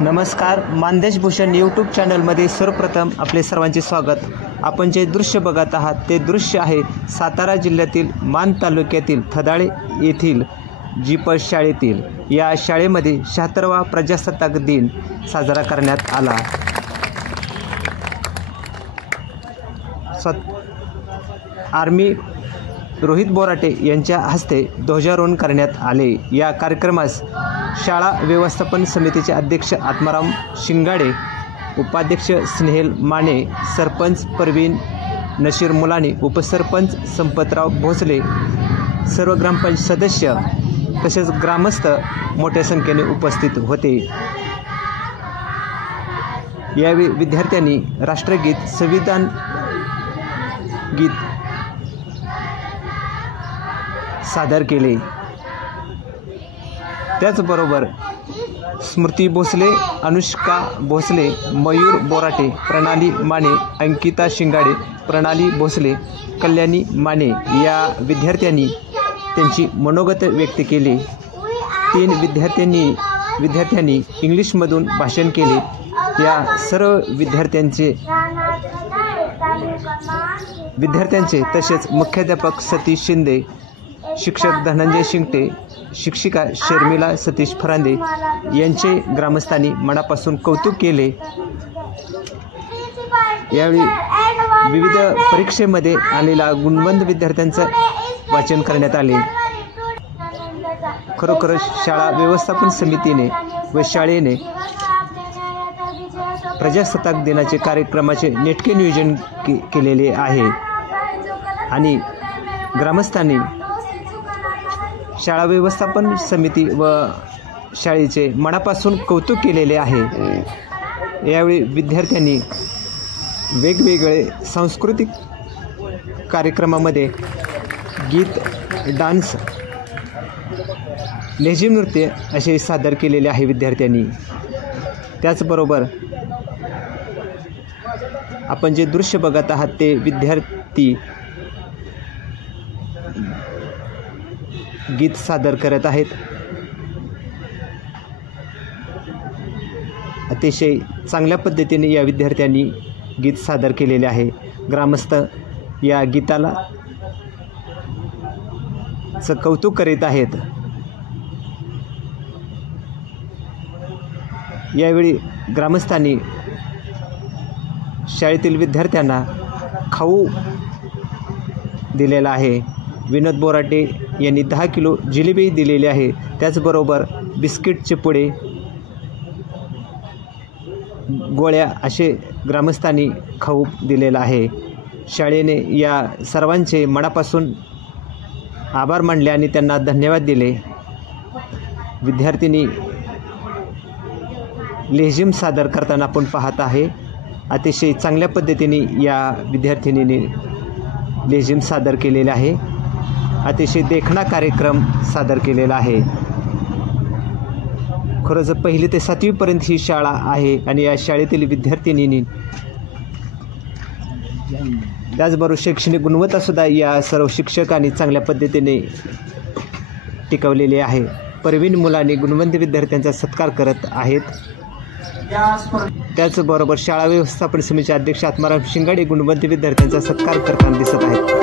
नमस्कार, मानदेश भूषण यूट्यूब चॅनलमध्ये सर्वप्रथम आपले सर्वांचे स्वागत। आपण जे दृश्य बघत आहात ते दृश्य आहे सातारा जिल्ह्यातील मान तालुक्यातील थदाळे येथील जीपस शाळेतील। या शाळेमध्ये 76वा प्रजासत्ताक दिन साजरा करण्यात आला। आर्मी रोहित बोराटे यांच्या हस्ते ध्वजारोहण करण्यात आले। या कार्यक्रमास शाळा व्यवस्थापन समितीचे अध्यक्ष आत्माराम शिंगाडे, उपाध्यक्ष स्नेहल माने, सरपंच परवीन नशीर मुलानी, उपसरपंच संपतराव भोसले, सर्व ग्रामपंचायत सदस्य तसेच ग्रामस्थ मोठ्या संख्येने उपस्थित होते। यावेळी विद्यार्थ्यांनी राष्ट्रगीत, संविधान गीत सादर केले। त्याचबरोबर स्मृती भोसले, अनुष्का भोसले, मयूर बोराटे, प्रणाली माने, अंकिता शिंगाडे, प्रणाली भोसले, कल्याणी माने या विद्यार्थ्यांनी त्यांची मनोगत व्यक्त केले। 3 विद्यार्थ्यांनी इंग्लिशमधून भाषण केले। या सर्व विद्यार्थ्यांचे तसेच मुख्याध्यापक सतीश शिंदे, शिक्षक धनंजय शिंगटे, शिक्षिका शर्मिला सतीश फरांदे यांचे ग्रामस्थांनी मनापासून कौतुक केले। यावेळी विविध परीक्षेमध्ये आलेला गुणवंत विद्यार्थ्यांचं वाचन करण्यात आले। खरोखरच शाळा व्यवस्थापन समितीने व शाळेने प्रजासत्ताक दिनाचे कार्यक्रमाचे नेटके नियोजन केलेले आहे आणि ग्रामस्थांनी शाळा व्यवस्थापन समिती व शाळेचे मनापासून कौतुक केलेले आहे। यावेळी विद्यार्थ्यांनी वेगवेगळे सांस्कृतिक कार्यक्रमामध्ये गीत, डान्स, लेझिम नृत्य असे सादर केलेले आहे विद्यार्थ्यांनी। त्याचबरोबर आपण जे दृश्य बघत आहात ते विद्यार्थी गीत सादर करत आहेत। अतिशय चांगल्या पद्धतीने या विद्यार्थ्यांनी गीत सादर केलेले आहे। ग्रामस्थ या गीताला कौतुक करीत आहेत। यावेळी ग्रामस्थांनी शाळेतील विद्यार्थ्यांना खाऊ दिलेला आहे। विनोद बोराटे यांनी 10 किलो जिलेबी दिलेली आहे। त्याचबरोबर बिस्किटचे पुडे, गोळ्या असे ग्रामस्थांनी खाऊ दिलेला आहे। शाळेने या सर्वांचे मनापासून आभार मानले आणि त्यांना धन्यवाद दिले। विद्यार्थिनी लेझिम सादर करताना आपण पाहत आहे। अतिशय चांगल्या पद्धतीने या विद्यार्थिनीने लेझिम सादर केलेले आहे। अतिशय देखणा कार्यक्रम सादर केलेला आहे। खरंच 1ली ते 7वी पर्यंत ही शाळा आहे आणि या शाळेतील विद्यार्थिनींनी त्याचबरोबर शैक्षणिक गुणवत्तासुद्धा या सर्व शिक्षकांनी चांगल्या पद्धतीने टिकवलेली आहे। परवीन मुलांनी गुणवंत विद्यार्थ्यांचा सत्कार करत आहेत। त्याचबरोबर शाळा व्यवस्थापन समितीचे अध्यक्ष आत्माराम शिंगाडे गुणवंत विद्यार्थ्यांचा सत्कार करताना दिसत आहेत।